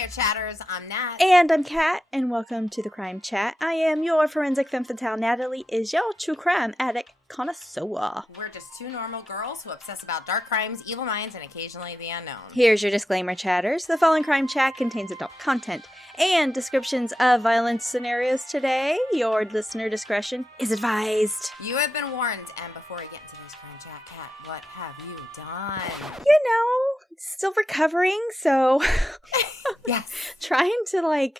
there, chatters. I'm Nat. And I'm Kat, and welcome to the Crime Chat. I am your forensic femme fatale. Natalie is your true crime addict connoisseur. We're just two normal girls who obsess about dark crimes, evil minds, and occasionally the unknown. Here's your disclaimer, chatters. The following Crime Chat contains adult content and descriptions of violence scenarios today. Your listener discretion is advised. You have been warned, and before we get into this Crime Chat, Kat, what have you done? You know, still recovering, so Yes. trying to,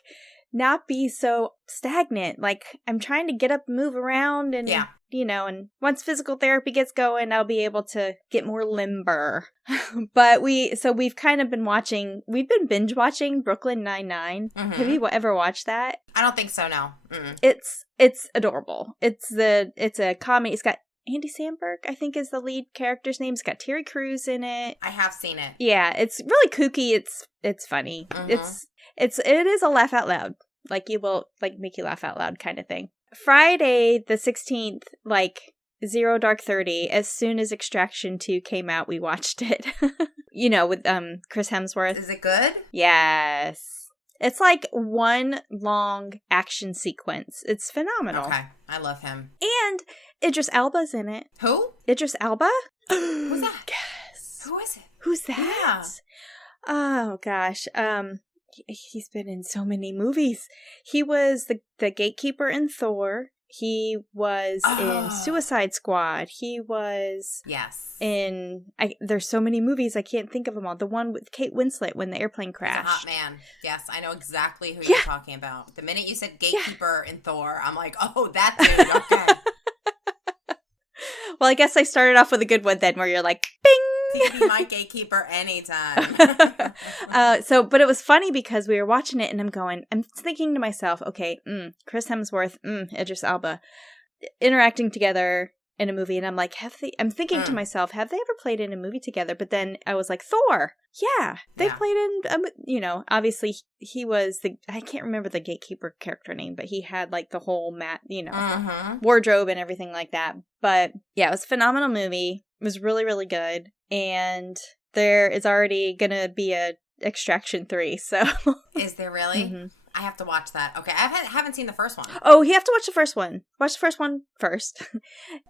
not be so stagnant. I'm trying to get up and move around and, and once physical therapy gets going, I'll be able to get more limber. But we've kind of we've been binge watching Brooklyn Nine-Nine. Mm-hmm. Have you ever watched that? I don't think so, no. Mm-mm. It's adorable. It's a comedy. It's got Andy Samberg, I think, is the lead character's name. It's got Terry Crews in it. I have seen it. Yeah, it's really kooky. It's funny. Mm-hmm. It is a laugh out loud. You will make you laugh out loud kind of thing. Friday the 16th, 00:30, as soon as Extraction 2 came out, we watched it. With Chris Hemsworth. Is it good? Yes. It's one long action sequence. It's phenomenal. Okay. I love him. And Idris Elba's in it. Who? Idris Elba? Who's that? Guess. Who is it? Who's that? Yeah. Oh, gosh. He's been in so many movies. He was the gatekeeper in Thor. He was in Suicide Squad. He was in... there's so many movies, I can't think of them all. The one with Kate Winslet when the airplane crashed. He's a hot man. Yes, I know exactly who you're talking about. The minute you said gatekeeper in Thor, I'm like, oh, that dude, okay. Well, I guess I started off with a good one then, where you're like, bing! He can be my gatekeeper anytime. But it was funny because we were watching it and I'm thinking to myself, okay, Chris Hemsworth, Idris Elba, interacting together in a movie. And I'm like, I'm thinking to myself, have they ever played in a movie together? But then I was like, Thor. Yeah, they've played in, obviously he was I can't remember the gatekeeper character name, but he had the whole wardrobe and everything like that. But yeah, it was a phenomenal movie. It was really, really good. And there is already going to be a Extraction 3, so. Is there really? Mm-hmm. I have to watch that. Okay, I haven't seen the first one. Oh, you have to watch the first one. Watch the first one first.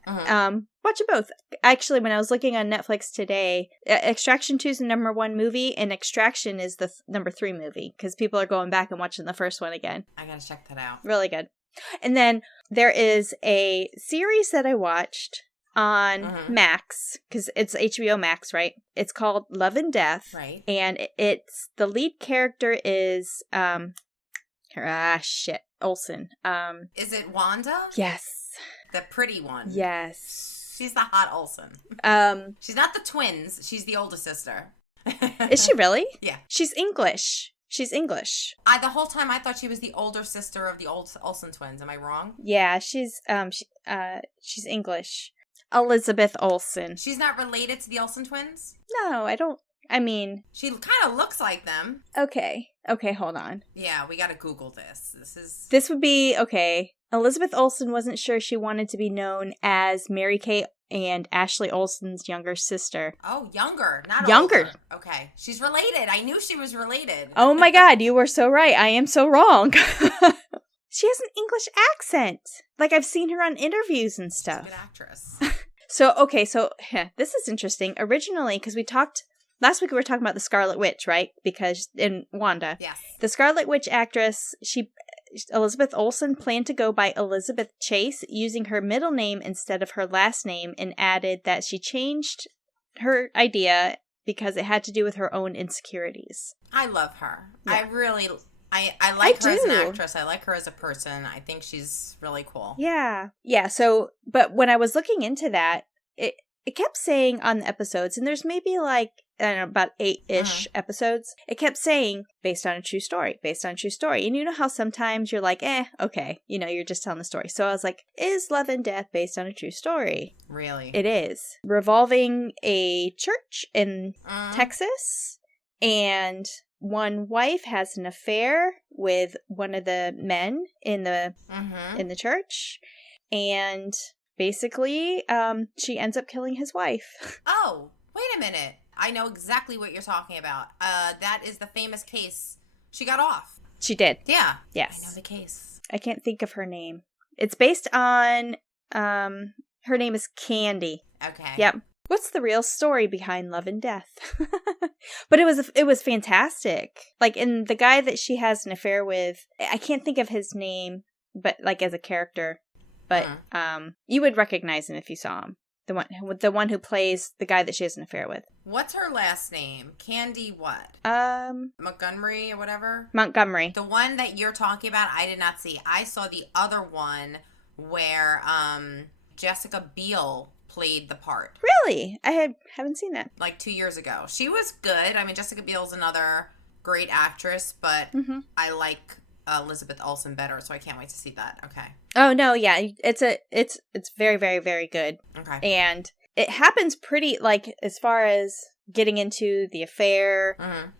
Mm-hmm. Watch them both. Actually, when I was looking on Netflix today, Extraction 2 is the number 1 movie, and Extraction is the number 3 movie, because people are going back and watching the first one again. I gotta check that out. Really good. And then there is a series that I watched on Max, because it's HBO Max, right? It's called Love and Death. Right. And the lead character is, Olsen. Is it Wanda? Yes. The pretty one? Yes. She's the hot Olsen. She's not the twins. She's the older sister. Is she really? Yeah. She's English. The whole time I thought she was the older sister of the Olsen twins. Am I wrong? Yeah, she's English. Elizabeth Olsen. She's not related to the Olsen twins? No, I don't. I mean... She kind of looks like them. Okay, hold on. Yeah, we gotta Google this. This would be... Okay. Elizabeth Olsen wasn't sure she wanted to be known as Mary Kay and Ashley Olsen's younger sister. Oh, younger, not younger. Older. Okay. She's related. I knew she was related. Oh my god, you were so right. I am so wrong. She has an English accent. I've seen her on interviews and stuff. She's a good actress. So this is interesting. Originally, because last week we were talking about the Scarlet Witch, right? Because in Wanda. Yes. The Scarlet Witch actress, Elizabeth Olsen, planned to go by Elizabeth Chase, using her middle name instead of her last name, and added that she changed her idea because it had to do with her own insecurities. I love her. Yeah. I like her as an actress. I like her as a person. I think she's really cool. Yeah. Yeah. So, but when I was looking into that, it kept saying on the episodes, and there's maybe I don't know, about 8-ish episodes, it kept saying, based on a true story, based on a true story. And you know how sometimes you're like, okay, you're just telling the story. So I was like, is Love and Death based on a true story? Really? It is. Revolving a church in Texas, and one wife has an affair with one of the men in the church, and basically she ends up killing his wife. Oh, wait a minute. I know exactly what you're talking about. That is the famous case She got off. She did. Yeah. Yes. I know the case. I can't think of her name. It's based on, her name is Candy. Okay. Yep. What's the real story behind Love and Death? But it was fantastic. Like, and the guy that she has an affair with, I can't think of his name, but like as a character, but you would recognize him if you saw him. The one who plays the guy that she has an affair with. What's her last name? Candy what? Montgomery or whatever? Montgomery. The one that you're talking about, I did not see. I saw the other one where Jessica Biel played the part. Really? I haven't seen that. Like 2 years ago. She was good. I mean, Jessica Biel's another great actress, but I like Elizabeth Olsen better, so I can't wait to see that. Okay. Oh no, yeah, it's very, very, very good. Okay. And it happens pretty, like, as far as getting into the affair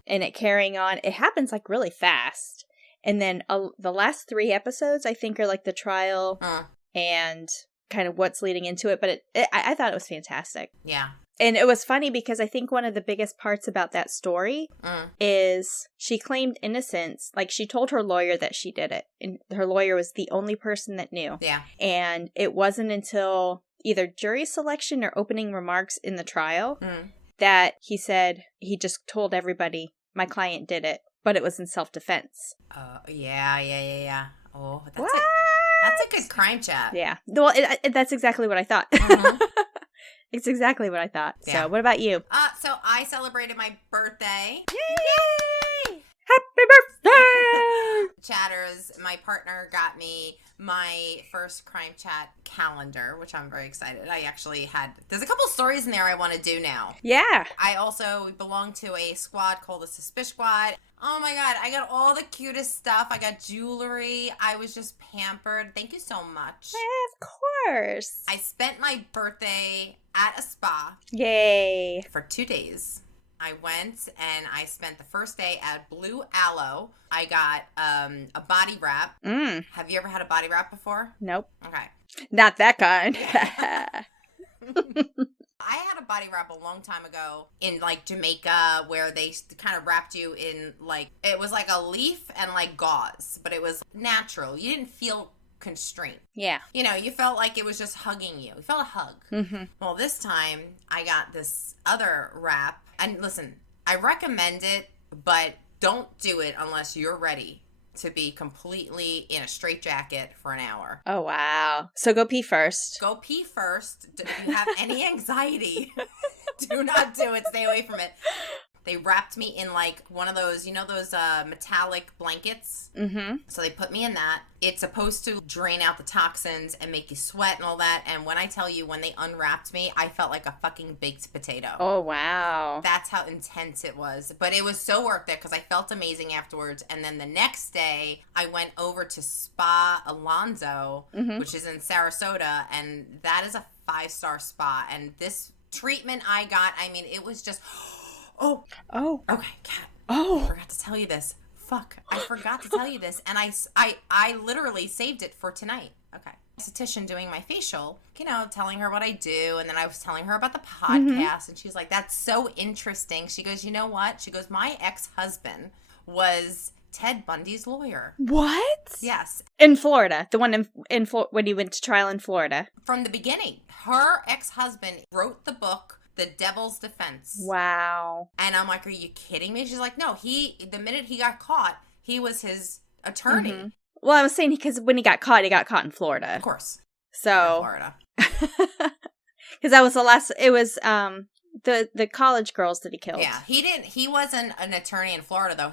and it carrying on, it happens like really fast. And then the last 3 episodes, I think, are like the trial and kind of what's leading into it. But I thought it was fantastic. Yeah. And it was funny because I think one of the biggest parts about that story is she claimed innocence. Like, she told her lawyer that she did it. And her lawyer was the only person that knew. Yeah. And it wasn't until either jury selection or opening remarks in the trial that he said he just told everybody, my client did it, but it was in self-defense. Yeah. Oh, that's what? That's a good crime chat. Yeah. Well, that's exactly what I thought. It's exactly what I thought. Yeah. So, what about you? So I celebrated my birthday. Yay! Happy birthday! Chatters, my partner got me my first Crime Chat calendar, which I'm very excited. There's a couple stories in there I want to do now. Yeah. I also belong to a squad called the Suspicious Squad. Oh my God, I got all the cutest stuff. I got jewelry. I was just pampered. Thank you so much. Of course. I spent my birthday at a spa. Yay. For 2 days. I went and I spent the first day at Blue Aloe. I got a body wrap. Have you ever had a body wrap before? Nope. Okay. Not that kind. I had a body wrap a long time ago in like Jamaica where they kind of wrapped you in like, it was like a leaf and like gauze, but it was natural. You didn't feel constraint. Yeah. You know, you felt like it was just hugging you. You felt a hug. Well, this time I got this other wrap. And listen, I recommend it, but don't do it unless you're ready to be completely in a straitjacket for an hour. Oh, wow. So go pee first. Go pee first. If you have any anxiety, do not do it. Stay away from it. They wrapped me in like one of those, you know, those metallic blankets. So they put me in that. It's supposed to drain out the toxins and make you sweat and all that. And when I tell you, when they unwrapped me, I felt like a fucking baked potato. Oh, wow. That's how intense it was. But it was so worth it because I felt amazing afterwards. And then the next day, I went over to Spa Alonzo, which is in Sarasota. And that is a 5-star spa. And this treatment I got, I mean, it was just... Oh. Okay, Kat. I forgot to tell you this. Fuck. I forgot to tell you this. And I literally saved it for tonight. Okay. Esthetician doing my facial, you know, telling her what I do. And then I was telling her about the podcast. And she's like, that's so interesting. She goes, you know what? She goes, my ex-husband was Ted Bundy's lawyer. What? Yes. In Florida. The one in when he went to trial in Florida. From the beginning. Her ex-husband wrote the book, The Devil's Defense. Wow. And I'm like, are you kidding me? She's like, no, the minute he got caught, he was his attorney. Well, I was saying because when he got caught in Florida. Of course. So. In Florida. Because that was it was the college girls that he killed. Yeah. He wasn't an attorney in Florida, though.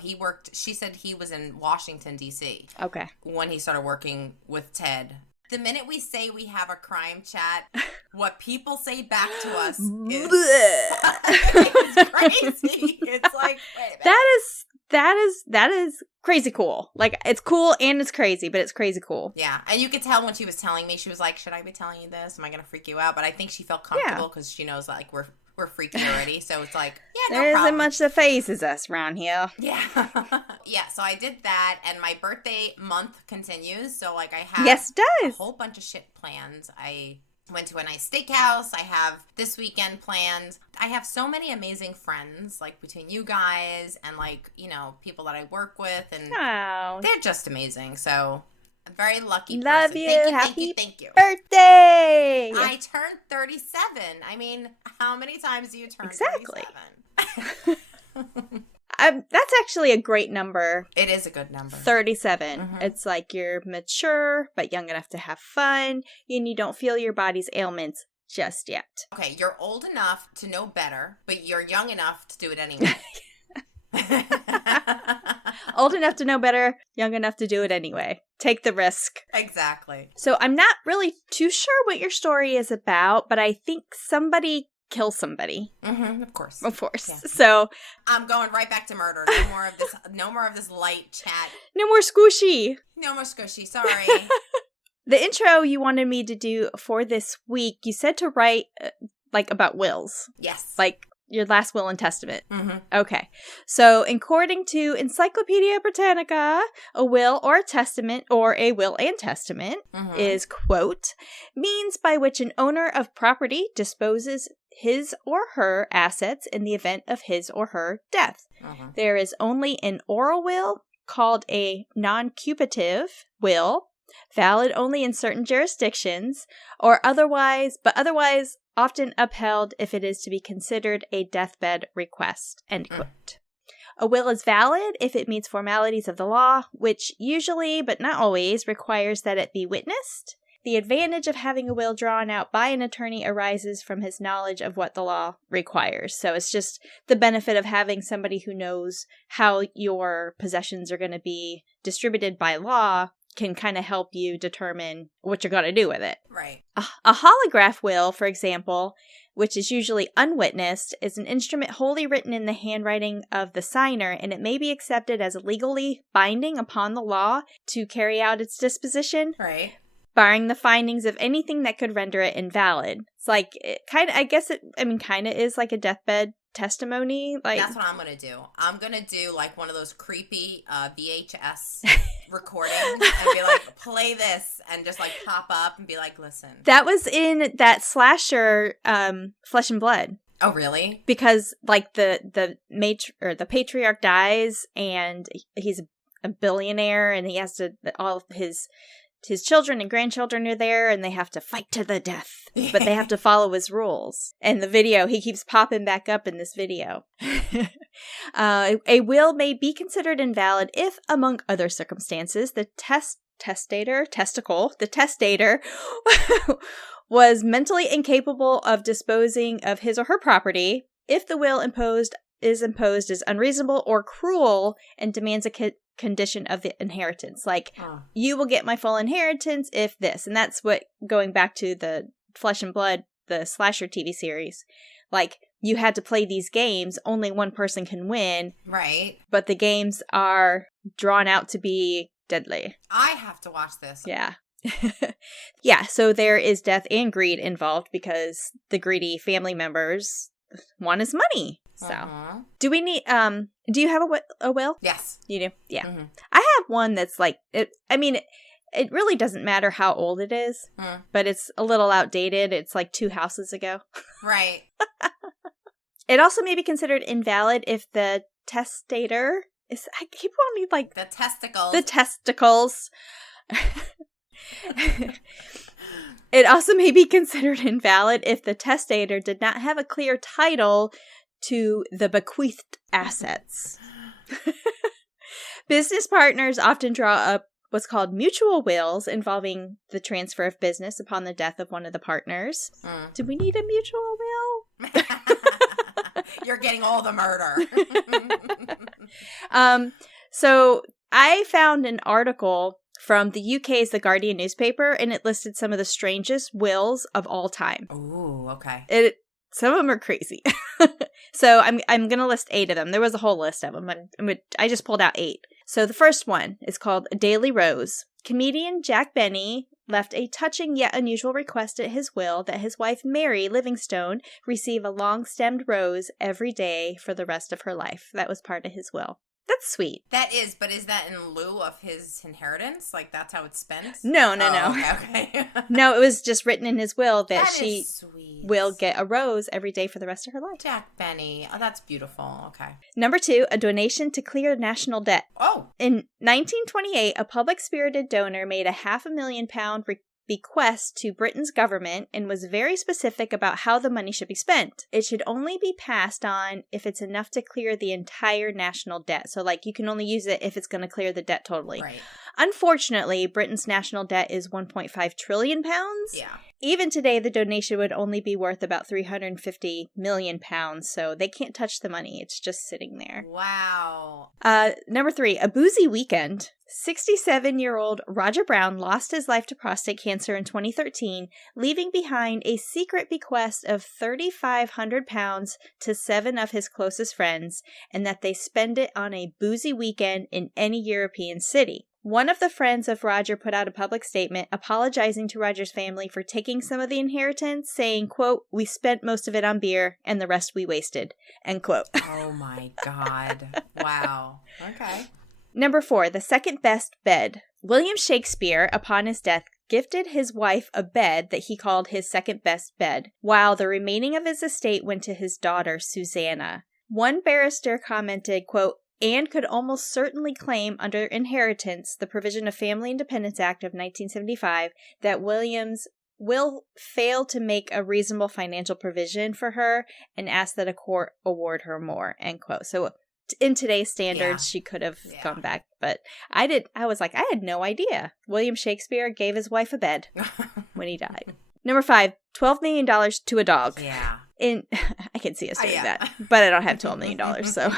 She said he was in Washington, D.C. Okay. When he started working with Ted. The minute we say we have a crime chat, what people say back to us is it's crazy. It's like, wait a minute. That is crazy cool. Like, it's cool and it's crazy, but it's crazy cool. Yeah. And you could tell when she was telling me, she was like, should I be telling you this? Am I going to freak you out? But I think she felt comfortable because she knows like we're freaky already. So it's like, yeah, no there problem. isn't much that phases us around here. Yeah. Yeah. So I did that. And my birthday month continues. So like I have yes, it does. a whole bunch of shit planned. I went to a nice steakhouse. I have this weekend planned. I have so many amazing friends, like between you guys and like, you know, people that I work with, and they're just amazing. So I'm very lucky. Love person. you. Thank you. Birthday! I turned 37. I mean, how many times do you turn 37? That's actually a great number. It is a good number. 37. Mm-hmm. It's like you're mature, but young enough to have fun, and you don't feel your body's ailments just yet. Okay, you're old enough to know better, but you're young enough to do it anyway. Old enough to know better, young enough to do it anyway. Take the risk. Exactly. So I'm not really too sure what your story is about, but I think somebody kill somebody. Mm-hmm, of course. Yeah. So I'm going right back to murder. No more of this light chat. No more squishy. Sorry. The intro you wanted me to do for this week, you said to write like about wills. Yes. Like your last will and testament. Mm-hmm. Okay. So according to Encyclopedia Britannica, a will or a testament, or a will and testament, is, quote, means by which an owner of property disposes his or her assets in the event of his or her death. There is only an oral will called a non-cupative will, valid only in certain jurisdictions, or otherwise often upheld if it is to be considered a deathbed request, end quote. A will is valid if it meets formalities of the law, which usually, but not always, requires that it be witnessed. The advantage of having a will drawn out by an attorney arises from his knowledge of what the law requires. So it's just the benefit of having somebody who knows how your possessions are going to be distributed by law can kind of help you determine what you're going to do with it. Right. A holograph will, for example, which is usually unwitnessed, is an instrument wholly written in the handwriting of the signer, and it may be accepted as legally binding upon the law to carry out its disposition. Right. Barring the findings of anything that could render it invalid. It's like, it kind of is like a deathbed testimony. Like, that's what I'm going to do. I'm going to do like one of those creepy VHS recordings and be like, play this, and just like pop up and be like, listen. That was in that slasher, Flesh and Blood. Oh, really? Because like the patriarch dies, and he's a billionaire, and he has to, all his children and grandchildren are there, and they have to fight to the death, but they have to follow his rules. And the video, he keeps popping back up in this video. A will may be considered invalid if, among other circumstances, the testator was mentally incapable of disposing of his or her property, if the will is imposed as unreasonable or cruel and demands a condition of the inheritance. Like, you will get my full inheritance if this. And that's what, going back to the Flesh and Blood, the slasher TV series, like, you had to play these games, only one person can win. Right. But the games are drawn out to be deadly. I have to watch this. Yeah. Yeah, so there is death and greed involved because the greedy family members want his money. So, do we need, do you have a will? Yes. You do? Yeah. Mm-hmm. I have one that's like, it really doesn't matter how old it is, but it's a little outdated. It's like 2 houses ago. Right. It also may be considered invalid if the testator is, I keep wanting like. The testicles. The testicles. It also may be considered invalid if the testator did not have a clear title to the bequeathed assets. Business partners often draw up what's called mutual wills involving the transfer of business upon the death of one of the partners. Do we need a mutual will? You're getting all the murder. So I found an article from the UK's The Guardian newspaper, and it listed some of the strangest wills of all time. Ooh, okay. Some of them are crazy. So I'm going to list 8 of them. There was a whole list of them. I just pulled out 8. So the first one is called Daily Rose. Comedian Jack Benny left a touching yet unusual request at his will that his wife Mary Livingstone receive a long-stemmed rose every day for the rest of her life. That was part of his will. That's sweet. That is, but is that in lieu of his inheritance? Like, that's how it's spent? No. Okay. No, it was just written in his will that she is sweet. will get a rose every day for the rest of her life. Jack Benny. Oh, that's beautiful. Okay. Number 2, a donation to clear national debt. Oh. In 1928, a public-spirited donor made a £500,000 bequest to Britain's government and was very specific about how the money should be spent. It should only be passed on if it's enough to clear the entire national debt. So, like, you can only use it if it's going to clear the debt totally. Right. Unfortunately, Britain's national debt is £1.5 trillion. Yeah. Even today, the donation would only be worth about £350 million, so they can't touch the money. It's just sitting there. Wow. Number 3, a boozy weekend. 67-year-old Roger Brown lost his life to prostate cancer in 2013, leaving behind a secret bequest of £3,500 to 7 of his closest friends, and that they spend it on a boozy weekend in any European city. One of the friends of Roger put out a public statement apologizing to Roger's family for taking some of the inheritance, saying, quote, "We spent most of it on beer and the rest we wasted," end quote. Oh my God. Wow. Okay. Number 4, the second best bed. William Shakespeare, upon his death, gifted his wife a bed that he called his second best bed, while the remaining of his estate went to his daughter, Susanna. One barrister commented, quote, "Anne could almost certainly claim under inheritance the provision of Family Independence Act of 1975 that Williams will fail to make a reasonable financial provision for her and ask that a court award her more," end quote. So in today's standards, she could have gone back, but I was like, I had no idea. William Shakespeare gave his wife a bed when he died. Number 5, $12 million to a dog. Yeah. I can see us doing that, but I don't have $12 million, so.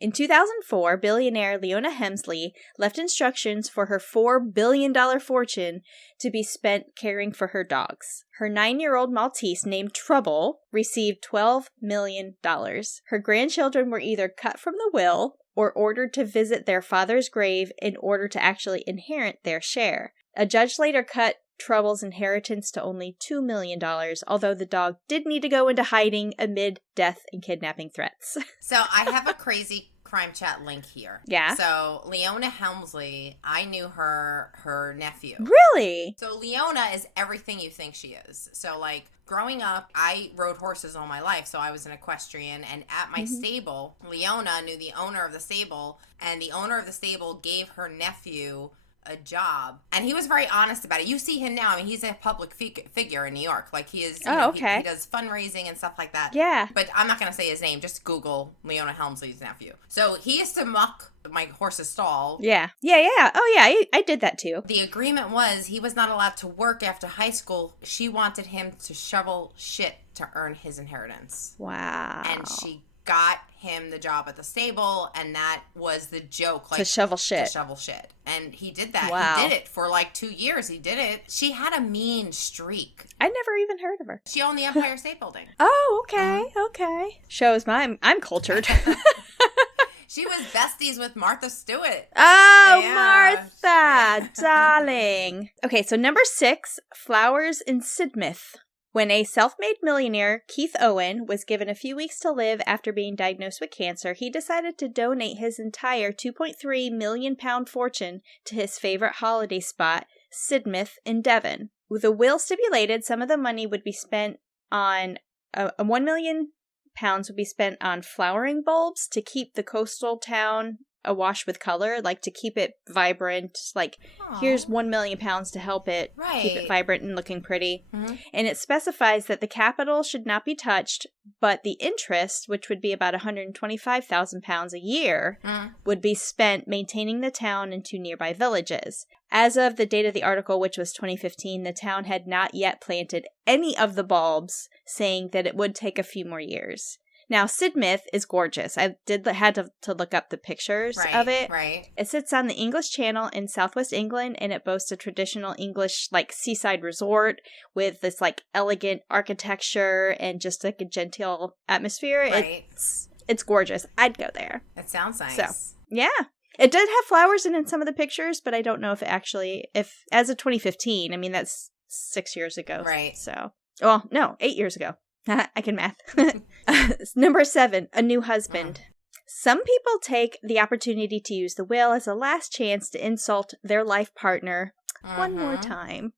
In 2004, billionaire Leona Helmsley left instructions for her $4 billion fortune to be spent caring for her dogs. Her 9-year-old Maltese named Trouble received $12 million. Her grandchildren were either cut from the will or ordered to visit their father's grave in order to actually inherit their share. A judge later cut Trouble's inheritance to only $2 million, although the dog did need to go into hiding amid death and kidnapping threats. So I have a crazy CrimeChat link here. Yeah. So Leona Helmsley, I knew her nephew. Really? So Leona is everything you think she is. So like growing up, I rode horses all my life, so I was an equestrian, and at my stable, Leona knew the owner of the stable, and the owner of the stable gave her nephew a job, and he was very honest about it. You see him now. I mean, he's a public figure in New York. Like, he is, he does fundraising and stuff like that. Yeah. But I'm not going to say his name. Just Google Leona Helmsley's nephew. So he used to muck my horse's stall. Yeah. Oh, yeah, I did that too. The agreement was he was not allowed to work after high school. She wanted him to shovel shit to earn his inheritance. Wow. And she got him the job at the stable, and that was the joke. Like, to shovel shit. And he did that. Wow. He did it for like 2 years. He did it. She had a mean streak. I never even heard of her. She owned the Empire State Building. Oh, okay. Okay. Shows I'm cultured. She was besties with Martha Stewart. Oh, yeah. Martha, darling. Okay, so number 6, flowers in Sidmouth. When a self-made millionaire, Keith Owen, was given a few weeks to live after being diagnosed with cancer, he decided to donate his entire £2.3 million fortune to his favorite holiday spot, Sidmouth in Devon. The will stipulated some of the money would be spent on £1 million would be spent on flowering bulbs to keep the coastal town awash with color, like to keep it vibrant. Like, here's £1 million to help it keep it vibrant and looking pretty. Mm-hmm. And it specifies that the capital should not be touched, but the interest, which would be about £125,000 a year, would be spent maintaining the town and 2 nearby villages. As of the date of the article, which was 2015, the town had not yet planted any of the bulbs, saying that it would take a few more years. Now, Sidmouth is gorgeous. I had to look up the pictures of it. Right. It sits on the English Channel in southwest England, and it boasts a traditional English, like, seaside resort with this, like, elegant architecture and just, like, a genteel atmosphere. Right. It's gorgeous. I'd go there. It sounds nice. So, yeah. It did have flowers in some of the pictures, but I don't know if it actually, as of 2015, I mean, that's 6 years ago. Right. So, well, no, 8 years ago. I can math. Number 7, a new husband. Some people take the opportunity to use the will as a last chance to insult their life partner one more time.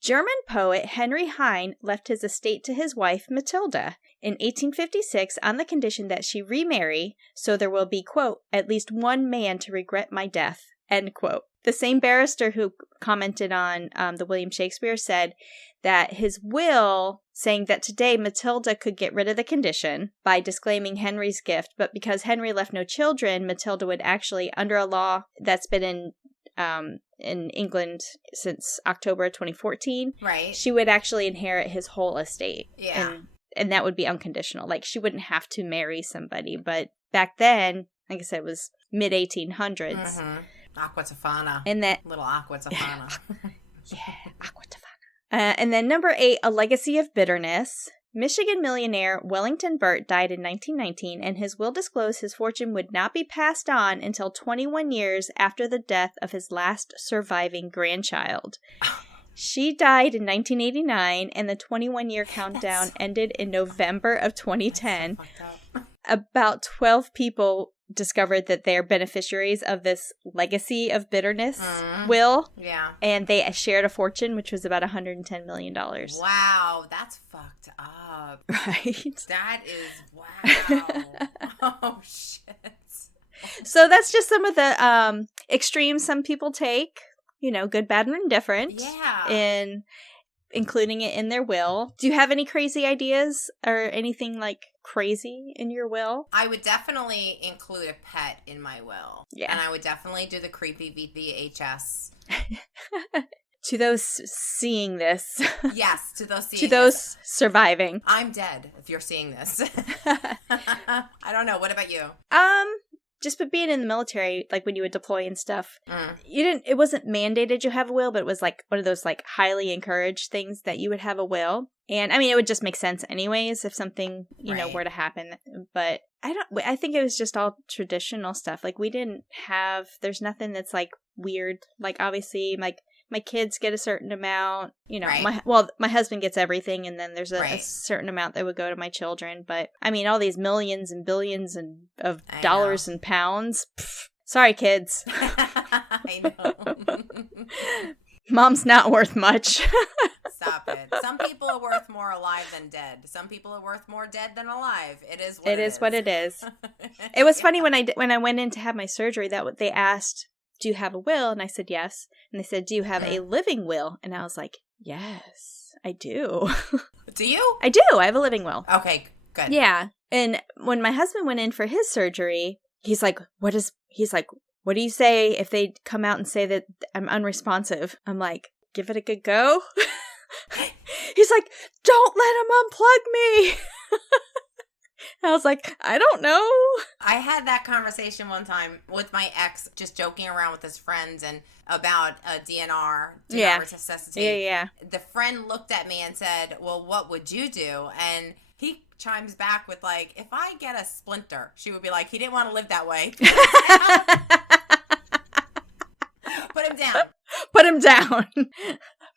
German poet Henry Heine left his estate to his wife, Matilda, in 1856 on the condition that she remarry, so there will be, quote, at least one man to regret my death, end quote. The same barrister who commented on the William Shakespeare said that his will, saying that today Matilda could get rid of the condition by disclaiming Henry's gift, but because Henry left no children, Matilda would actually, under a law that's been in England since October 2014, right, she would actually inherit his whole estate. Yeah. And that would be unconditional. Like, she wouldn't have to marry somebody. But back then, like I said, it was mid-1800s. Aqua Tofana. And that little Aqua Tofana. Yeah, Aqua Tofana. And then number 8, a legacy of bitterness. Michigan millionaire Wellington Burt died in 1919, and his will disclosed his fortune would not be passed on until 21 years after the death of his last surviving grandchild. She died in 1989, and the 21-year countdown ended in November of 2010. About 12 people discovered that they're beneficiaries of this legacy of bitterness will. Yeah. And they shared a fortune, which was about $110 million. Wow, that's fucked up. Right? That is, wow. Oh, shit. So that's just some of the extremes some people take, you know, good, bad, and indifferent. Yeah. In including it in their will. Do you have any crazy ideas or anything like crazy in your will? I would definitely include a pet in my will. Yeah. And I would definitely do the creepy VHS. To those seeing this. Yes, to those seeing to those surviving. I'm dead if you're seeing this. I don't know. What about you? Just but being in the military, like when you would deploy and stuff, it wasn't mandated you have a will, but it was like one of those like highly encouraged things that you would have a will. And I mean, it would just make sense anyways if something, you know, were to happen. But I think it was just all traditional stuff. Like there's nothing that's like weird. Like obviously like my kids get a certain amount, you know, my husband gets everything. And then there's a certain amount that would go to my children. But I mean, all these millions and billions of dollars and pounds. Pff, sorry, kids. I know. Mom's not worth much. Stop it. Some people are worth more alive than dead. Some people are worth more dead than alive. It is what it is. It was funny when I went in to have my surgery that they asked, do you have a will? And I said, yes. And they said, do you have a living will? And I was like, yes, I do. Do you? I do. I have a living will. Okay, good. Yeah. And when my husband went in for his surgery, he's like, what do you say if they come out and say that I'm unresponsive? I'm like, give it a good go. He's like, don't let him unplug me. I was like, I don't know. I had that conversation one time with my ex, just joking around with his friends and about a DNR resuscitate. Yeah. The friend looked at me and said, well, what would you do? And he chimes back with like, if I get a splinter, she would be like, he didn't want to live that way. Put him down. Put him down.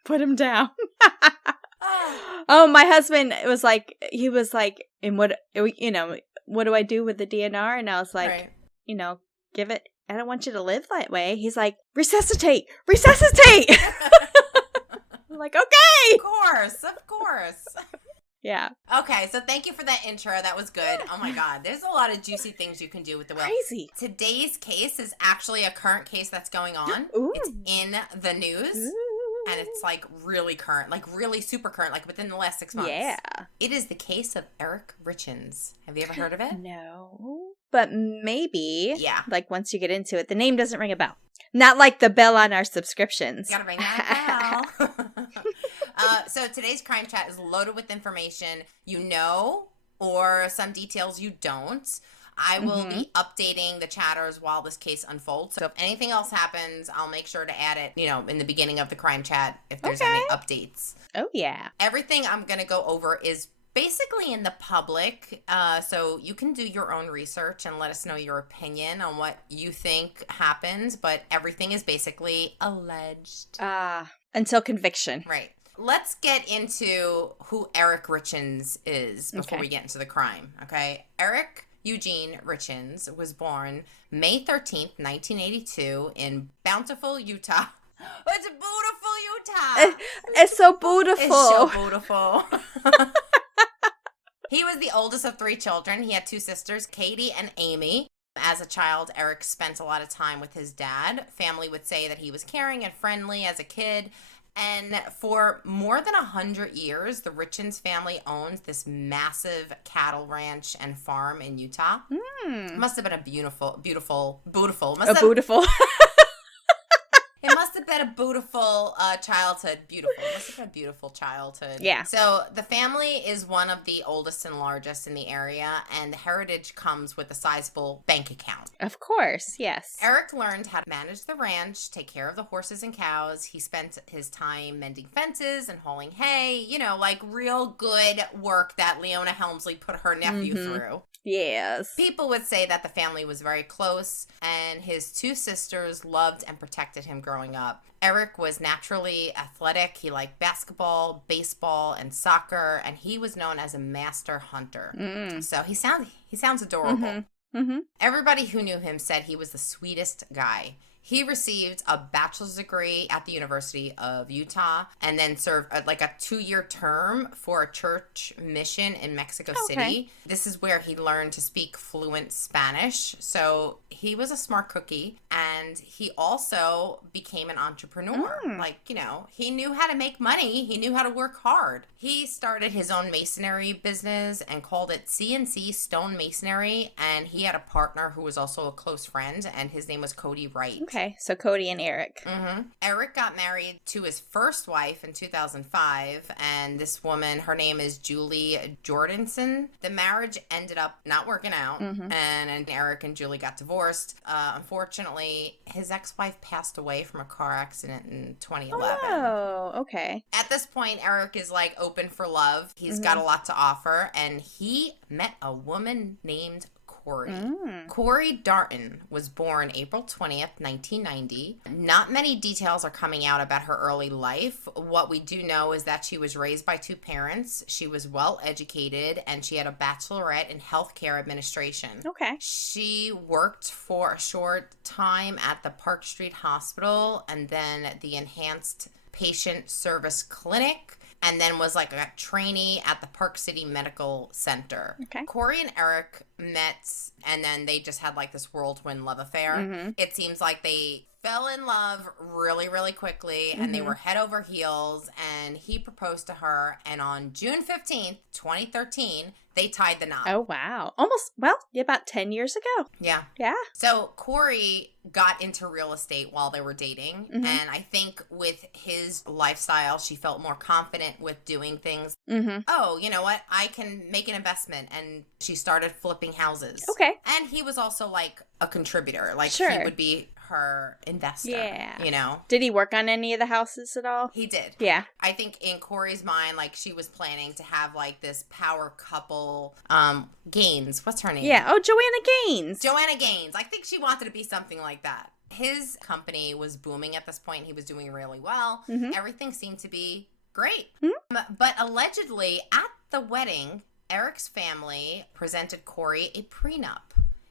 Put him down. Oh, my husband was like, and what do I do with the DNR? And I was like, give it, I don't want you to live that way. He's like, resuscitate. I'm like, okay. Of course. Yeah. Okay, so thank you for that intro. That was good. Oh my God. There's a lot of juicy things you can do with the will. Crazy. Today's case is actually a current case that's going on. Ooh. It's in the news. Ooh. And it's like really current, like really super current, like within the last 6 months. Yeah. It is the case of Eric Richins. Have you ever heard of it? No. But maybe. Yeah. Like once you get into it, the name doesn't ring a bell. Not like the bell on our subscriptions. Gotta ring that bell. So today's crime chat is loaded with information you know or some details you don't. I will be updating the chatters while this case unfolds. So if anything else happens, I'll make sure to add it, in the beginning of the crime chat if there's any updates. Oh, yeah. Everything I'm going to go over is basically in the public, so you can do your own research and let us know your opinion on what you think happens, but everything is basically alleged. Until conviction. Right. Let's get into who Eric Richins is before we get into the crime, okay? Eric Eugene Richins was born May 13th, 1982 in Bountiful, Utah. It's beautiful, Utah. It's so beautiful. It's so beautiful. He was the oldest of 3 children. He had 2 sisters, Katie and Amy. As a child, Eric spent a lot of time with his dad. Family would say that he was caring and friendly as a kid. And for more than 100 years, the Richins family owns this massive cattle ranch and farm in Utah. Must have been a beautiful. It must have been a beautiful childhood. Beautiful. It must have been a beautiful childhood. Yeah. So the family is one of the oldest and largest in the area, and the heritage comes with a sizable bank account. Of course, yes. Eric learned how to manage the ranch, take care of the horses and cows. He spent his time mending fences and hauling hay. You know, like real good work that Leona Helmsley put her nephew through. Yes. People would say that the family was very close, and his 2 sisters loved and protected him growing up. Eric was naturally athletic. He liked basketball, baseball, and soccer, and he was known as a master hunter. So he sounds adorable. Everybody who knew him said he was the sweetest guy. He received a bachelor's degree at the University of Utah and then served like a 2-year term for a church mission in Mexico City. This is where he learned to speak fluent Spanish. So he was a smart cookie, and he also became an entrepreneur. Like, you know, he knew how to make money. He knew how to work hard. He started his own masonry business and called it CNC Stone Masonry, and he had a partner who was also a close friend, and his name was Cody Wright. Okay, so Cody and Eric. Eric got married to his first wife in 2005, and this woman, her name is Julie Jordanson. The marriage ended up not working out, and Eric and Julie got divorced. Unfortunately, his ex-wife passed away from a car accident in 2011. Oh, okay. At this point, Eric is like open for love. He's got a lot to offer, and he met a woman named Kouri. Kouri Darton was born April 20th, 1990. Not many details are coming out about her early life. What we do know is that she was raised by 2 parents. She was well educated, and she had a bachelorette in healthcare administration. Okay. She worked for a short time at the Park Street Hospital and then the Enhanced Patient Service Clinic, and then was like a trainee at the Park City Medical Center. Okay. Kouri and Eric met, and then they just had like this whirlwind love affair. It seems like they fell in love really, really quickly, and they were head over heels, and he proposed to her, and on June 15th, 2013, they tied the knot. Oh, wow. Almost, well, about 10 years ago. Yeah. Yeah. So Kouri got into real estate while they were dating, and I think with his lifestyle, she felt more confident with doing things. Oh, you know what? I can make an investment, and she started flipping houses. Okay. And he was also like a contributor. Like he would be her investor. Yeah. You know? Did he work on any of the houses at all? He did. Yeah. I think in Kouri's mind, like she was planning to have like this power couple, Gaines. What's her name? Yeah. Oh, Joanna Gaines. Joanna Gaines. I think she wanted to be something like that. His company was booming at this point. He was doing really well. Everything seemed to be great. But allegedly at the wedding, Eric's family presented Kouri a prenup.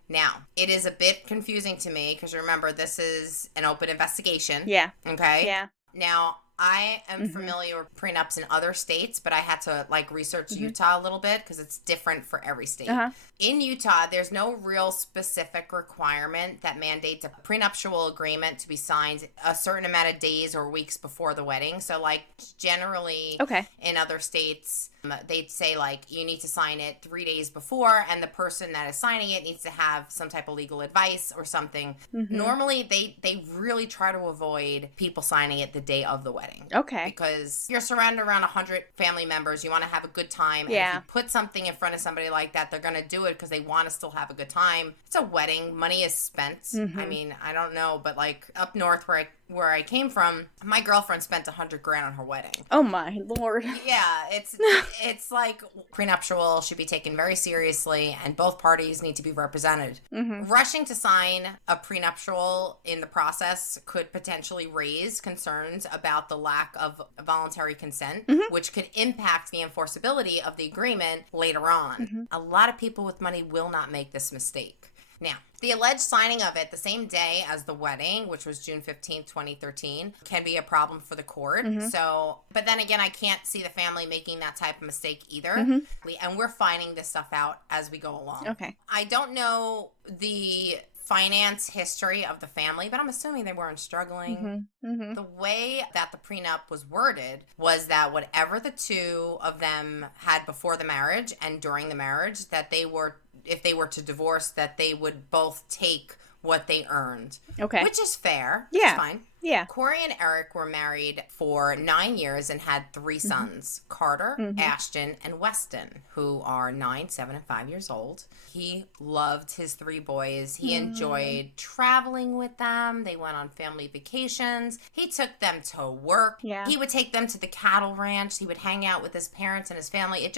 Now, it is a bit confusing to me because remember, this is an open investigation. Yeah. Okay? Yeah. Now, I am familiar with prenups in other states, but I had to like research Utah a little bit because it's different for every state. In Utah, there's no real specific requirement that mandates a prenuptial agreement to be signed a certain amount of days or weeks before the wedding. So like generally in other states, they'd say like you need to sign it 3 days before, and the person that is signing it needs to have some type of legal advice or something. Normally, they really try to avoid people signing it the day of the wedding. Okay. Because you're surrounded around 100 family members. You want to have a good time. Yeah. And if you put something in front of somebody like that, they're going to do it because they want to still have a good time. It's a wedding. Money is spent. I mean, I don't know, but like up north where I where I came from, my girlfriend spent $100,000 on her wedding. Oh my Lord. Yeah, it's like prenuptial should be taken very seriously, and both parties need to be represented. Mm-hmm. Rushing to sign a prenuptial in the process could potentially raise concerns about the lack of voluntary consent, which could impact the enforceability of the agreement later on. A lot of people with money will not make this mistake. Now, the alleged signing of it the same day as the wedding, which was June 15th, 2013, can be a problem for the court. So, but then again, I can't see the family making that type of mistake either. And we're finding this stuff out as we go along. Okay. I don't know the finance history of the family, but I'm assuming they weren't struggling. The way that the prenup was worded was that whatever the two of them had before the marriage and during the marriage, that they were, if they were to divorce, that they would both take what they earned. Okay. Which is fair. Yeah. It's fine. Yeah. Kouri and Eric were married for 9 years and had 3 sons, Carter, Ashton, and Weston, who are 9, 7, and 5 years old. He loved his 3 boys. He enjoyed traveling with them. They went on family vacations. He took them to work. Yeah. He would take them to the cattle ranch. He would hang out with his parents and his family. It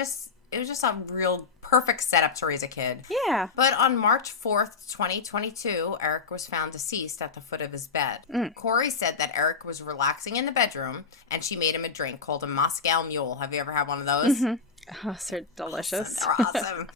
was just a real perfect setup to raise a kid. Yeah. But on March 4th, 2022, Eric was found deceased at the foot of his bed. Kouri said that Eric was relaxing in the bedroom, and she made him a drink called a Moscow Mule. Have you ever had one of those? Oh, they're delicious. They're awesome.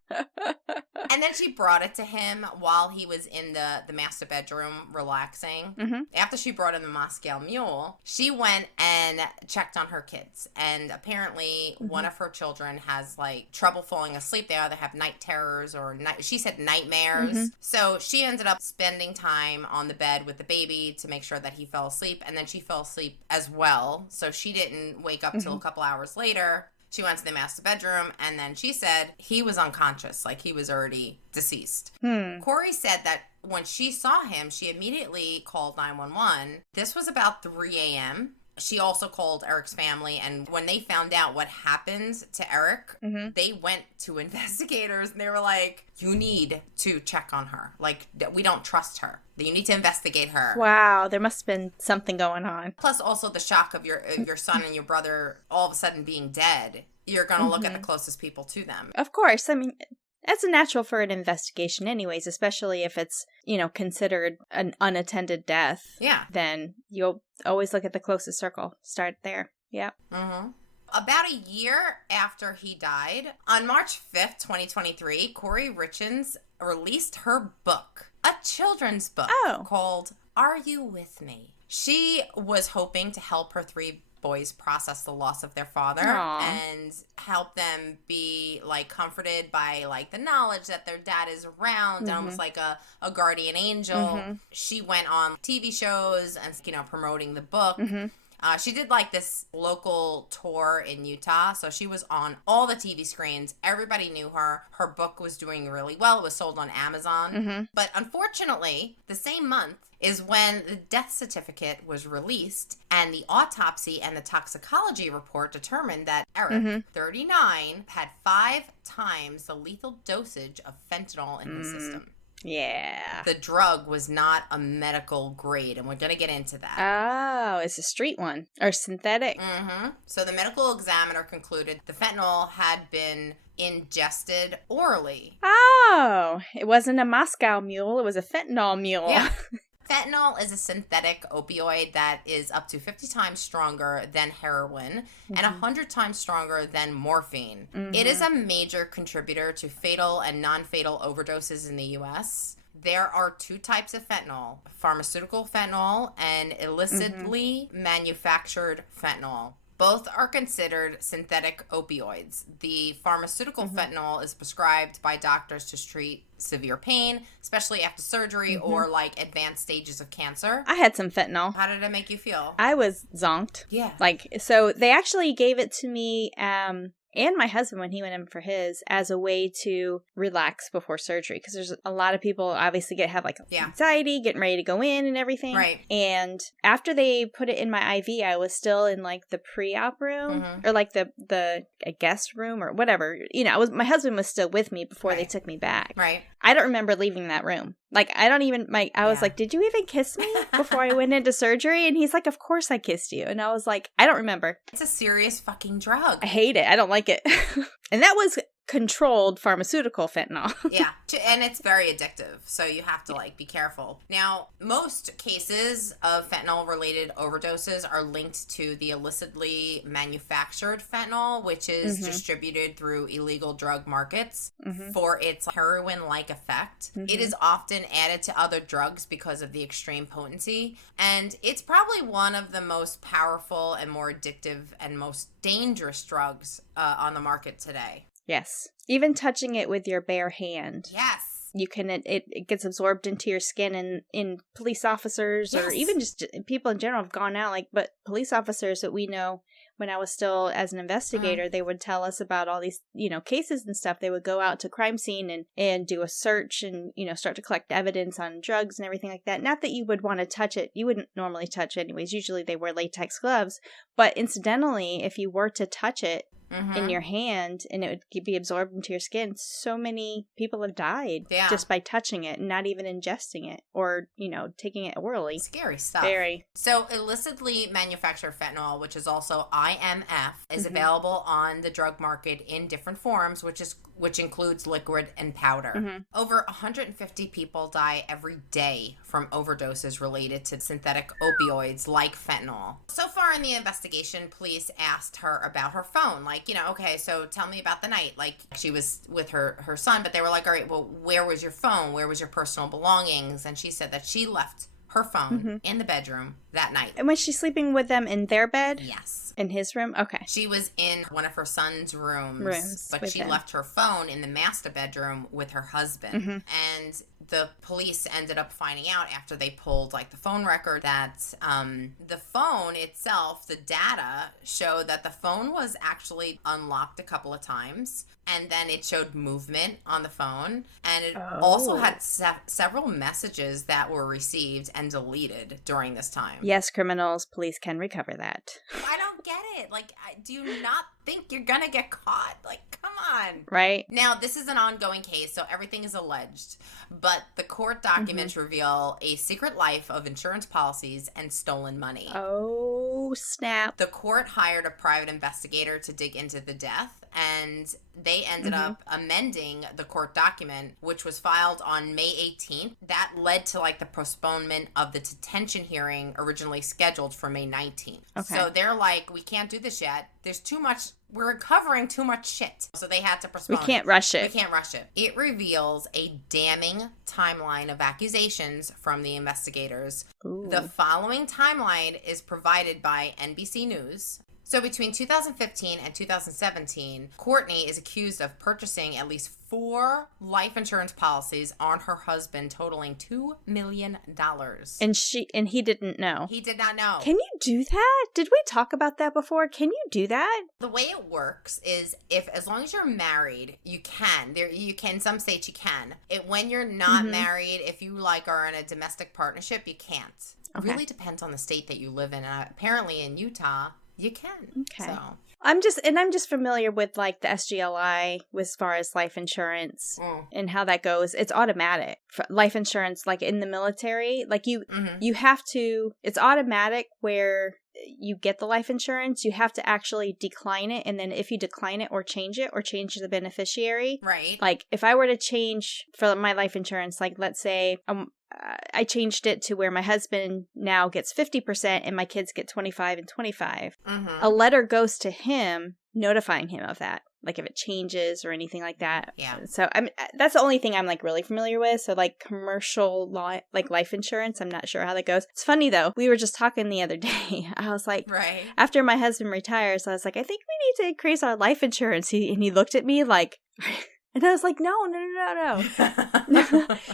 And then she brought it to him while he was in the master bedroom relaxing. After she brought him the Moscow Mule, she went and checked on her kids. And apparently one of her children has like trouble falling asleep. They either have night terrors or she said nightmares. So she ended up spending time on the bed with the baby to make sure that he fell asleep. And then she fell asleep as well. So she didn't wake up till a couple hours later. She went to the master bedroom, and then she said he was unconscious, like he was already deceased. Kouri said that when she saw him, she immediately called 911. This was about 3 a.m. She also called Eric's family, and when they found out what happened to Eric, they went to investigators, and they were like, you need to check on her. Like, we don't trust her. You need to investigate her. Wow, there must have been something going on. Plus, also the shock of your son and your brother all of a sudden being dead. You're going to look at the closest people to them. Of course. I mean, that's natural for an investigation anyways, especially if it's, considered an unattended death. Yeah. Then you'll always look at the closest circle. Start there. Yeah. About a year after he died, on March 5th, 2023, Kouri Richins released her book, a children's book called Are You With Me? She was hoping to help her 3 boys process the loss of their father and help them be like comforted by like the knowledge that their dad is around, almost like a guardian angel. She went on TV shows and promoting the book. She did like this local tour in Utah, so she was on all the TV screens. Everybody knew her. Her book was doing really well. It was sold on Amazon. But unfortunately, the same month is when the death certificate was released, and the autopsy and the toxicology report determined that Eric, 39, had 5 times the lethal dosage of fentanyl in his system. Yeah. The drug was not a medical grade, and we're going to get into that. Oh, it's a street one. Or synthetic. So the medical examiner concluded the fentanyl had been ingested orally. Oh, it wasn't a Moscow Mule. It was a fentanyl mule. Yeah. Fentanyl is a synthetic opioid that is up to 50 times stronger than heroin and 100 times stronger than morphine. It is a major contributor to fatal and non-fatal overdoses in the U.S. There are 2 types of fentanyl, pharmaceutical fentanyl and illicitly manufactured fentanyl. Both are considered synthetic opioids. The pharmaceutical fentanyl is prescribed by doctors to treat severe pain, especially after surgery or like advanced stages of cancer. I had some fentanyl. How did it make you feel? I was zonked. Yeah. So they actually gave it to me and my husband when he went in for his as a way to relax before surgery, because there's a lot of people obviously have anxiety getting ready to go in and everything, right? And after they put it in my IV, I was still in like the pre-op room or like the guest room or whatever. My husband was still with me before they took me back. Right. I don't remember leaving that room. Like, I don't even, I was like, did you even kiss me before I went into surgery? And he's like, of course I kissed you. And I was like, I don't remember. It's a serious fucking drug. I hate it. I don't like it. And that was controlled pharmaceutical fentanyl. Yeah, and it's very addictive, so you have to be careful. Now, most cases of fentanyl related overdoses are linked to the illicitly manufactured fentanyl, which is distributed through illegal drug markets for its heroin-like effect. It is often added to other drugs because of the extreme potency, and it's probably one of the most powerful and more addictive and most dangerous drugs on the market today. Yes. Even touching it with your bare hand. Yes. You can, it gets absorbed into your skin, and in police officers or even just people in general have gone out, but police officers that we know, when I was still as an investigator, they would tell us about all these, cases and stuff. They would go out to crime scene and do a search and, start to collect evidence on drugs and everything like that. Not that you would want to touch it. You wouldn't normally touch it anyways. Usually they wear latex gloves. But incidentally, if you were to touch it, in your hand and it would be absorbed into your skin, so many people have died just by touching it and not even ingesting it or, taking it orally. Scary stuff. Very. So illicitly manufactured fentanyl, which is also IMF, is available on the drug market in different forms, which includes liquid and powder. Over 150 people die every day from overdoses related to synthetic opioids like fentanyl. So far in the investigation, police asked her about her phone. Okay, so tell me about the night. She was with her son, but they were like, all right, well, where was your phone? Where was your personal belongings? And she said that she left her phone in the bedroom that night. And was she sleeping with them in their bed? Yes. In his room? Okay. She was in one of her son's rooms but she left her phone in the master bedroom with her husband. And the police ended up finding out after they pulled the phone record that the phone itself, the data showed that the phone was actually unlocked a couple of times, and then it showed movement on the phone, and it also had several messages that were received and deleted during this time. Yes, criminals, police can recover that. I don't get it. Do you not think you're gonna get caught? Come on. Right. Now, this is an ongoing case, so everything is alleged, but the court documents reveal a secret life of insurance policies and stolen money. Oh, snap. The court hired a private investigator to dig into the death, and they ended up amending the court document, which was filed on May 18th. That led to the postponement of the detention hearing originally scheduled for May 19th. Okay. So they're like, we can't do this yet. There's too much. We're recovering too much shit. So they had to postpone it. We can't rush it. We can't rush it. It reveals a damning timeline of accusations from the investigators. Ooh. The following timeline is provided by NBC News. So between 2015 and 2017, Courtney is accused of purchasing at least 4 life insurance policies on her husband, totaling $2 million. And he didn't know. He did not know. Can you do that? Did we talk about that before? Can you do that? The way it works is as long as you're married, you can. In some states you can. When you're not married, if you are in a domestic partnership, you can't. Okay. It really depends on the state that you live in. Apparently in Utah, you can. Okay. So. I'm just familiar with the SGLI as far as life insurance and how that goes. It's automatic. Life insurance, in the military, you have to, it's automatic where you get the life insurance, you have to actually decline it. And then if you decline it or change the beneficiary. Right. If I were to change for my life insurance, let's say I changed it to where my husband now gets 50% and my kids get 25 and 25. A letter goes to him notifying him of that. If it changes or anything like that. Yeah. So that's the only thing I'm really familiar with. So commercial law, life insurance, I'm not sure how that goes. It's funny though. We were just talking the other day. I was like, right. After my husband retires, I was like, I think we need to increase our life insurance. He looked at me and I was like, no.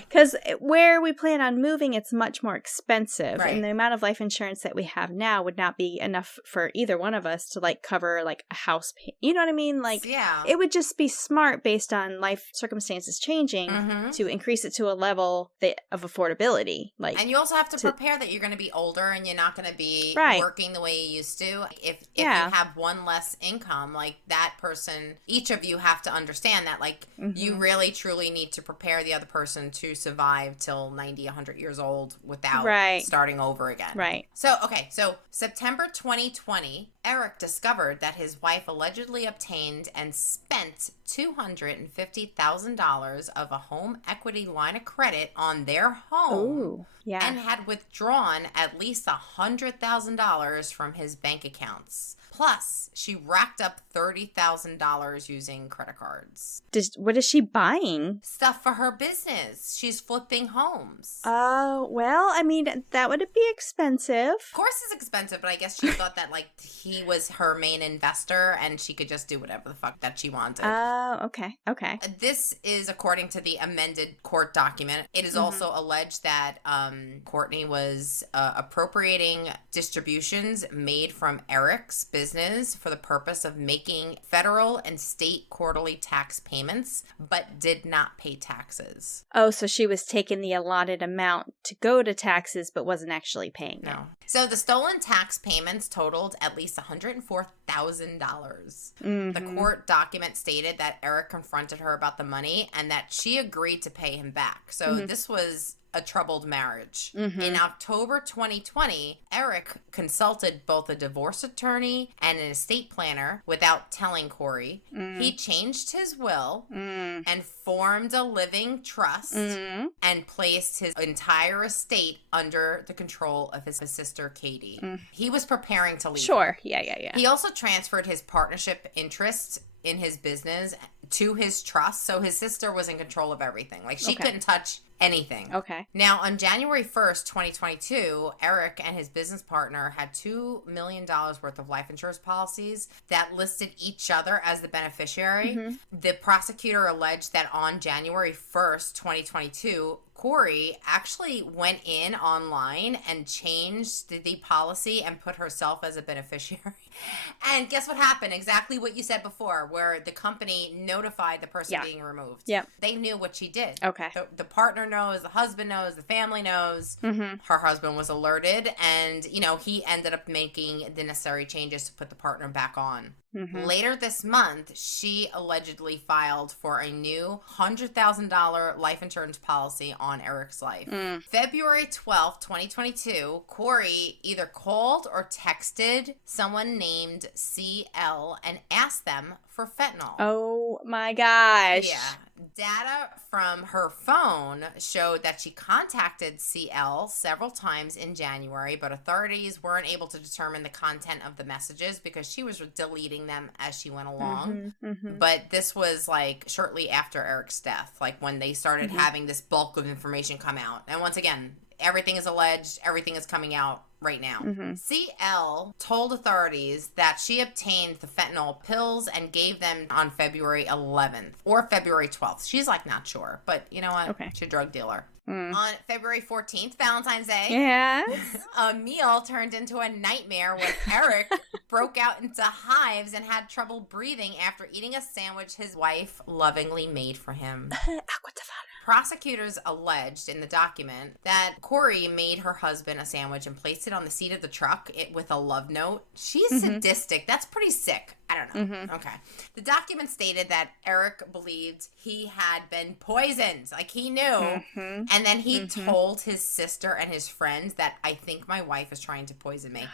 Because where we plan on moving, it's much more expensive. Right. And the amount of life insurance that we have now would not be enough for either one of us to cover a house. You know what I mean? Yeah. It would just be smart based on life circumstances changing to increase it to a level of affordability. And you also have to prepare that you're going to be older and you're not going to be working the way you used to. If you have one less income, that person, each of you have to understand that You really, truly need to prepare the other person to survive till 90, 100 years old without starting over again. Right. So, okay, so September 2020, Eric discovered that his wife allegedly obtained and spent $250,000 of a home equity line of credit on their home. Ooh, yeah. And had withdrawn at least $100,000 from his bank accounts. Plus, she racked up $30,000 using credit cards. What is she buying? Stuff for her business. She's flipping homes. Oh, well, I mean, that would be expensive. Of course it's expensive, but I guess she thought that, like, he was her main investor and she could just do whatever the fuck that she wanted. Oh, okay. Okay. This is according to the amended court document. It is also alleged that Courtney was appropriating distributions made from Eric's business for the purpose of making federal and state quarterly tax payments, but did not pay taxes. Oh, so she was taking the allotted amount to go to taxes, but wasn't actually paying it. So the stolen tax payments totaled at least $104,000. The court document stated that Eric confronted her about the money and that she agreed to pay him back. So this was a troubled marriage. In October 2020, Eric consulted both a divorce attorney and an estate planner without telling Kouri. He changed his will and formed a living trust and placed his entire estate under the control of his sister, Katie. He was preparing to leave. Sure. Yeah. He also transferred his partnership interest in his business to his trust, so his sister was in control of everything. Like, she couldn't touch anything. Okay. Now, on January 1st, 2022, Eric and his business partner had $2 million worth of life insurance policies that listed each other as the beneficiary. The prosecutor alleged that on January 1st, 2022, Kouri actually went in online and changed the policy and put herself as a beneficiary. And guess what happened? Exactly what you said before, where the company notified the person being removed. Yeah. They knew what she did. Okay. The partner knows, the husband knows, the family knows. Her husband was alerted, and, you know, he ended up making the necessary changes to put the partner back on. Later this month, she allegedly filed for a new $100,000 life insurance policy on Eric's life. February 12th, 2022, Kouri either called or texted someone named CL and asked them for fentanyl. Oh my gosh. Yeah. Data from her phone showed that she contacted CL several times in January, but authorities weren't able to determine the content of the messages because she was deleting them as she went along. But this was like shortly after Eric's death, like when they started having this bulk of information come out. And once again, everything is alleged, everything is coming out right now. CL told authorities that she obtained the fentanyl pills and gave them on February 11th or February 12th. She's like not sure, but you know what? Okay. She's a drug dealer. On February 14th, Valentine's Day, a meal turned into a nightmare when Eric broke out into hives and had trouble breathing after eating a sandwich his wife lovingly made for him. Prosecutors alleged in the document that Kouri made her husband a sandwich and placed it on the seat of the truck with a love note. She's sadistic. That's pretty sick. I don't know. Okay. The document stated that Eric believed he had been poisoned. Like, he knew. And then he told his sister and his friends that, I think my wife is trying to poison me.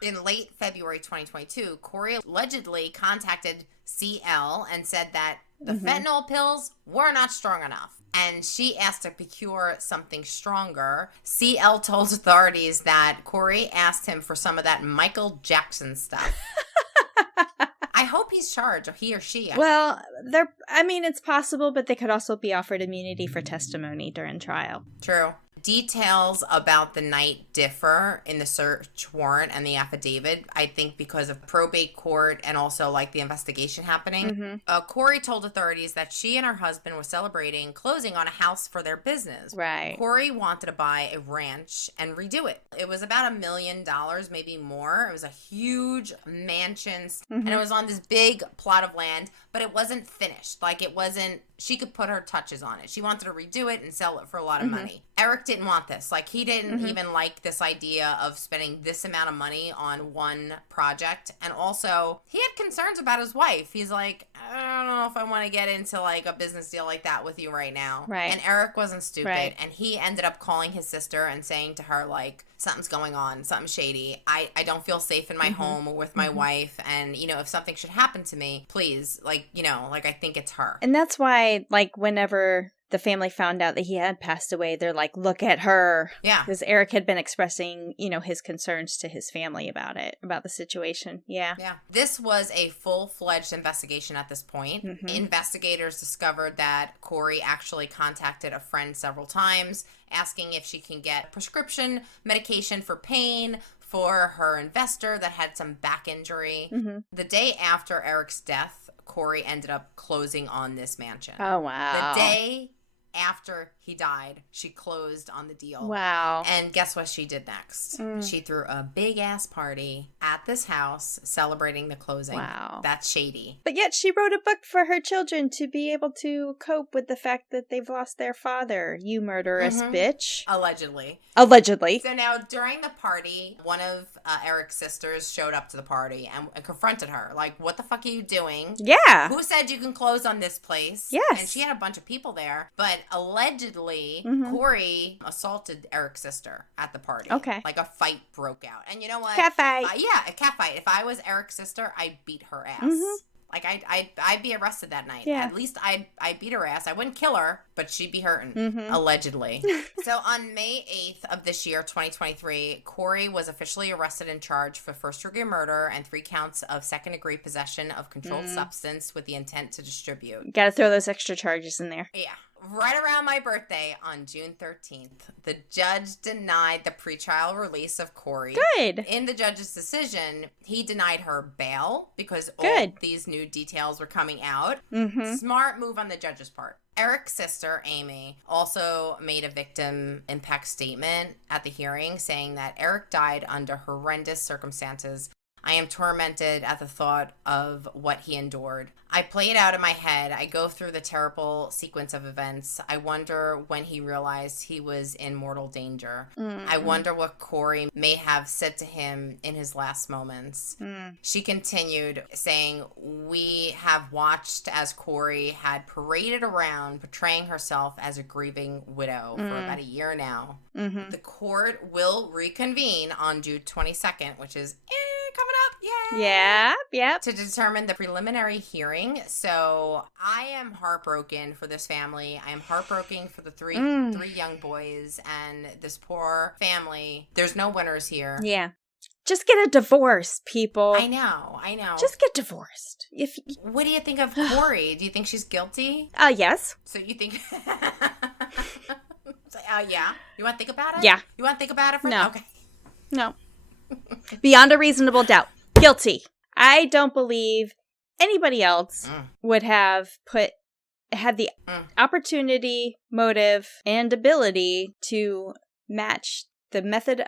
In late February 2022, Kouri allegedly contacted CL and said that the fentanyl pills were not strong enough. And she asked to procure something stronger. CL told authorities that Kouri asked him for some of that Michael Jackson stuff. I hope he's charged, or he or she. Well, it's possible, but they could also be offered immunity for testimony during trial. True. Details about the night differ in the search warrant and the affidavit, I think because of probate court and also like the investigation happening. Kouri told authorities that she and her husband were celebrating closing on a house for their business. Right. Kouri wanted to buy a ranch and redo it. It was about $1 million, maybe more. It was a huge mansion, and it was on this big plot of land. but it wasn't finished. Like, it wasn't, she could put her touches on it. She wanted to redo it and sell it for a lot of money. Eric didn't want this. Like, he didn't even like this idea of spending this amount of money on one project. And also, he had concerns about his wife. He's like, I don't know if I want to get into, like, a business deal like that with you right now. Right. And Eric wasn't stupid. Right. And he ended up calling his sister and saying to her, like, something's going on, something shady. I don't feel safe in my home or with my wife. And, you know, if something should happen to me, please, like, you know, like, I think it's her. And that's why, like, whenever the family found out that he had passed away, they're like, look at her. Yeah. Because Eric had been expressing, you know, his concerns to his family about it, about the situation. Yeah. Yeah. This was a full-fledged investigation at this point. Investigators discovered that Kouri actually contacted a friend several times, asking if she can get prescription medication for pain for her investor that had some back injury. The day after Eric's death, Kouri ended up closing on this mansion. Oh, wow. The day after he died, she closed on the deal. Wow. And guess what she did next? She threw a big-ass party at this house celebrating the closing. Wow. That's shady. But yet she wrote a book for her children to be able to cope with the fact that they've lost their father, you murderous bitch. Allegedly. Allegedly. So now, during the party, one of Eric's sisters showed up to the party and confronted her. Like, what the fuck are you doing? Yeah. Who said you can close on this place? Yes. And she had a bunch of people there. But allegedly, Kouri assaulted Eric's sister at the party. Okay. Like, a fight broke out. And you know what? Cat fight. Yeah, a cat fight. If I was Eric's sister, I'd beat her ass. Like, I'd be arrested that night. Yeah. At least I'd beat her ass. I wouldn't kill her, but she'd be hurting, allegedly. So on May 8th of this year, 2023, Kouri was officially arrested and charged for first-degree murder and 3 counts of second-degree possession of controlled substance with the intent to distribute. Gotta throw those extra charges in there. Yeah. Right around my birthday on June 13th, the judge denied the pretrial release of Kouri. Good. In the judge's decision, he denied her bail because all these new details were coming out. Smart move on the judge's part. Eric's sister, Amy, also made a victim impact statement at the hearing saying that Eric died under horrendous circumstances. I am tormented at the thought of what he endured. I play it out in my head. I go through the terrible sequence of events. I wonder when he realized he was in mortal danger. I wonder what Kouri may have said to him in his last moments. She continued saying, we have watched as Kouri had paraded around portraying herself as a grieving widow for about a year now. The court will reconvene on June 22nd, which is coming up. Yay! Yeah. To determine the preliminary hearing. So I am heartbroken for this family. I am heartbroken for the three young boys and this poor family. There's no winners here. Yeah. Just get a divorce, people. I know. Just get divorced. What do you think of Kouri? Do you think she's guilty? Yes. So you think... yeah. You want to think about it? Yeah. You want to think about it for No. Okay. No. Beyond a reasonable doubt. Guilty. I don't believe anybody else would have had the opportunity, motive, and ability to match the method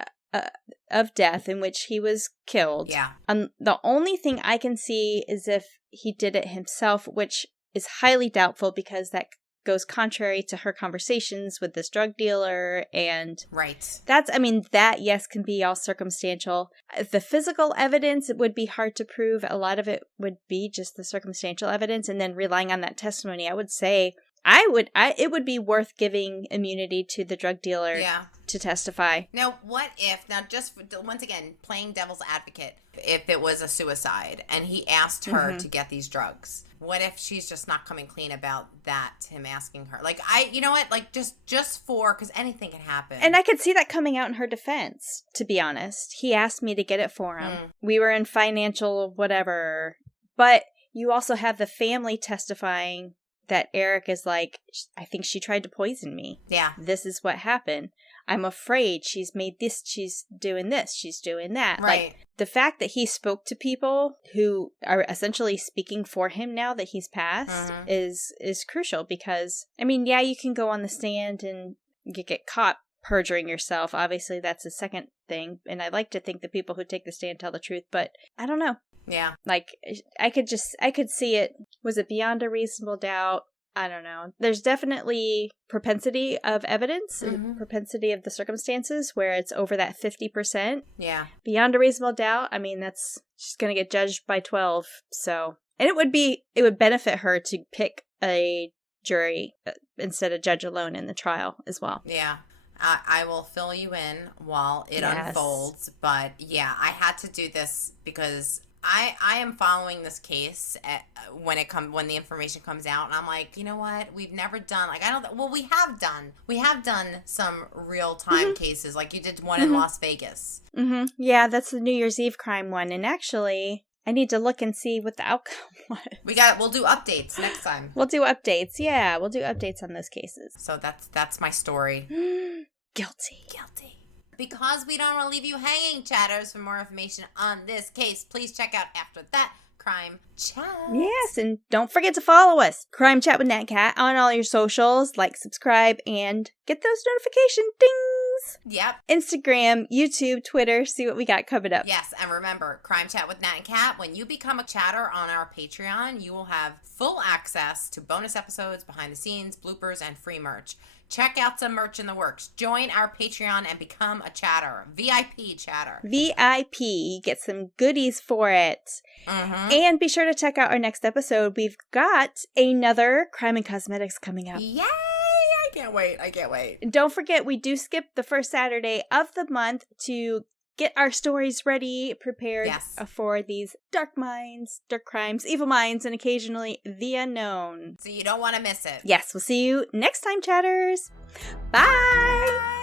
of death in which he was killed. Yeah. The only thing I can see is if he did it himself, which is highly doubtful because that goes contrary to her conversations with this drug dealer, and that yes can be all circumstantial. The physical evidence, it would be hard to prove. A lot of it would be just the circumstantial evidence, and then relying on that testimony. I would say it would be worth giving immunity to the drug dealer to testify. Now, what if, just once again, playing devil's advocate, if it was a suicide and he asked her to get these drugs? What if she's just not coming clean about that, him asking her? Like, you know what? Like, just for, because anything can happen. And I could see that coming out in her defense, to be honest. He asked me to get it for him. We were in financial whatever. But you also have the family testifying that Eric is like, I think she tried to poison me. Yeah. This is what happened. I'm afraid she's made this, she's doing this, she's doing that. Right. Like, the fact that he spoke to people who are essentially speaking for him now that he's passed is crucial because, I mean, yeah, you can go on the stand and you get caught perjuring yourself. Obviously, that's the second thing. And I like to think the people who take the stand tell the truth, but I don't know. Yeah. Like, I could see it. Was it beyond a reasonable doubt? I don't know. There's definitely propensity of evidence, propensity of the circumstances where it's over that 50%. Yeah. Beyond a reasonable doubt, I mean, that's she's going to get judged by 12. So, and it would benefit her to pick a jury instead of judge alone in the trial as well. Yeah. I will fill you in while it unfolds. But yeah, I had to do this because I am following this case when the information comes out, and I'm like, you know what? We've never done we have done some real time cases, like you did one in Las Vegas. Yeah, that's the New Year's Eve crime one, and actually, I need to look and see what the outcome was. We'll do updates next time. We'll do updates. Yeah, we'll do updates on those cases. So that's my story. Guilty. Because we don't want to leave you hanging, chatters. For more information on this case, please check out After That Crime Chat. Yes, and don't forget to follow us, Crime Chat with Nat and Kat, on all your socials. Like, subscribe, and get those notification dings. Yep. Instagram, YouTube, Twitter, see what we got coming up. Yes, and remember, Crime Chat with Nat and Kat, when you become a chatter on our Patreon, you will have full access to bonus episodes, behind the scenes, bloopers, and free merch. Check out some merch in the works. Join our Patreon and become a chatter. VIP chatter. VIP. Get some goodies for it. And be sure to check out our next episode. We've got another Crime and Cosmetics coming up. Yay! I can't wait. Don't forget, we do skip the first Saturday of the month to get our stories ready, prepared for these dark minds, dark crimes, evil minds, and occasionally the unknown. So you don't want to miss it. Yes, we'll see you next time, chatters. Bye!